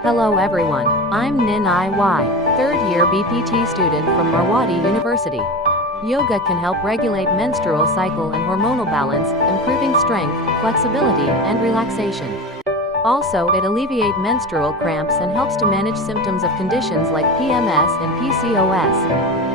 Hello everyone, I'm Nin IY, third year BPT student from Marwadi University. Yoga can help regulate menstrual cycle and hormonal balance, improving strength, flexibility, and relaxation. Also, it alleviates menstrual cramps and helps to manage symptoms of conditions like PMS and PCOS.